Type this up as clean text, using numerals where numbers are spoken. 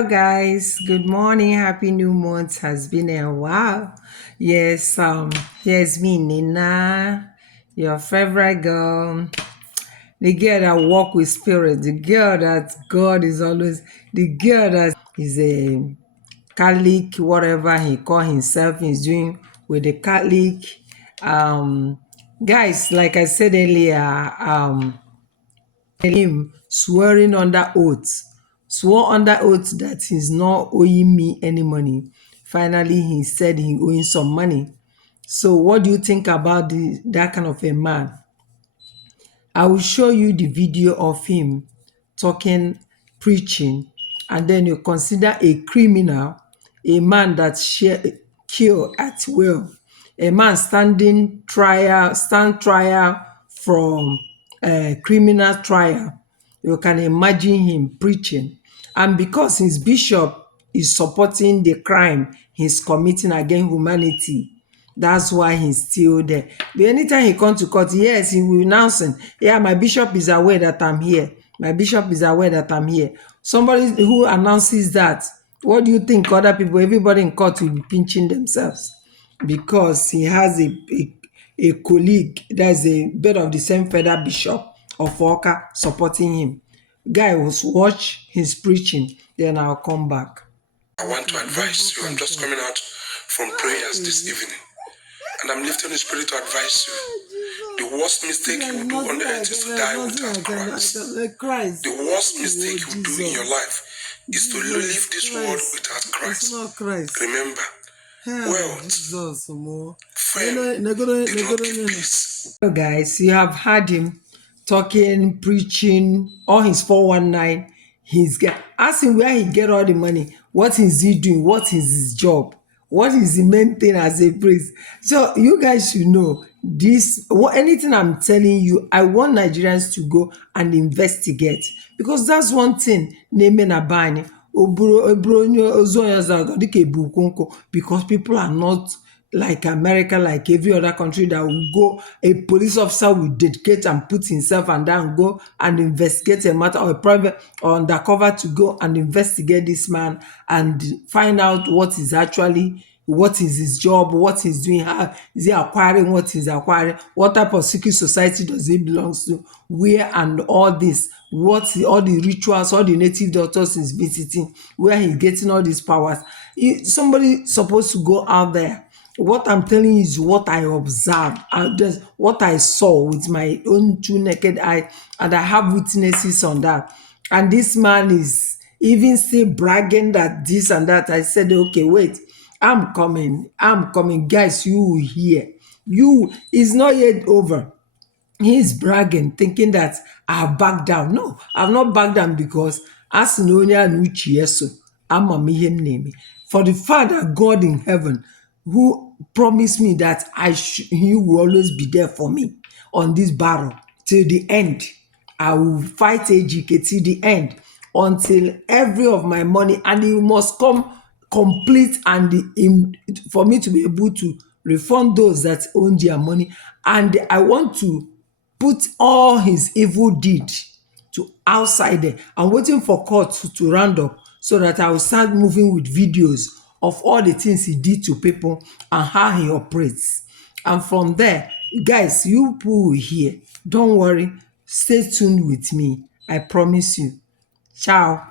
Hello guys, good morning. Happy new month. Has been a while. Yes, here's me, Nina, your favorite girl, the girl that walk with spirit, the girl that God is always, the girl that is a Catholic, whatever he call himself, he's doing with the Catholic. Guys, like I said earlier, him swearing under oath, swore under oath that he's not owing me any money. Finally, he said he owing some money. So, what do you think about that kind of a man? I will show you the video of him talking, preaching, and then you consider a criminal, a man that kill at will, a man stand trial from a criminal trial. You can imagine him preaching, and because his bishop is supporting the crime he's committing against humanity, that's why he's still there. But anytime he comes to court, yes, he will announce, yeah, my bishop is aware that I'm here. My bishop is aware that I'm here. Somebody who announces that, what do you think other people, everybody in court will be pinching themselves? Because he has a colleague that's a bit of the same federal bishop of Oka supporting him. Guy was watch his preaching, then I'll come back. I want to advise you. I'm just coming out from prayers this evening. And I'm lifting the spirit to advise you. The worst mistake you will do on the earth is to die without Christ. The worst mistake you do in your life is to leave this world without Christ. Remember, wealth, fame, they don't give peace. So guys, you have heard him talking, preaching, all his 419. Ask him where he get all the money. What is he doing? What is his job? What is the main thing as a priest? So you guys should know this. Anything I'm telling you, I want Nigerians to go and investigate, because that's one thing. Because people are not like America, like every other country that will go, a police officer will dedicate and put himself and then go and investigate a matter, or a private or undercover to go and investigate this man and find out what is his job, what he's doing, how is he acquiring, what he's acquiring, what type of secret society does he belong to, where, and all this, all the rituals, all the native doctors he's visiting, where he's getting all these powers. Somebody supposed to go out there. What I'm telling you is what I observed, just what I saw with my own two naked eye, and I have witnesses on that. And this man is even still bragging that this and that. I said, okay, wait, I'm coming, guys. You will hear. It's not yet over. He's bragging, thinking that I have backed down. No, I've not backed down, because as Nonya Nuchieso, I'm a mihem name. For the Father God in heaven, who promised me that He will always be there for me on this battle till the end. I will fight Ejike till the end, until every of my money, and it must come complete, and for me to be able to refund those that own their money. And I want to put all his evil deed to outside there. I'm waiting for court to round up, so that I will start moving with videos of all the things he did to people and how he operates. And from there, guys, you people will hear. Don't worry. Stay tuned with me. I promise you. Ciao.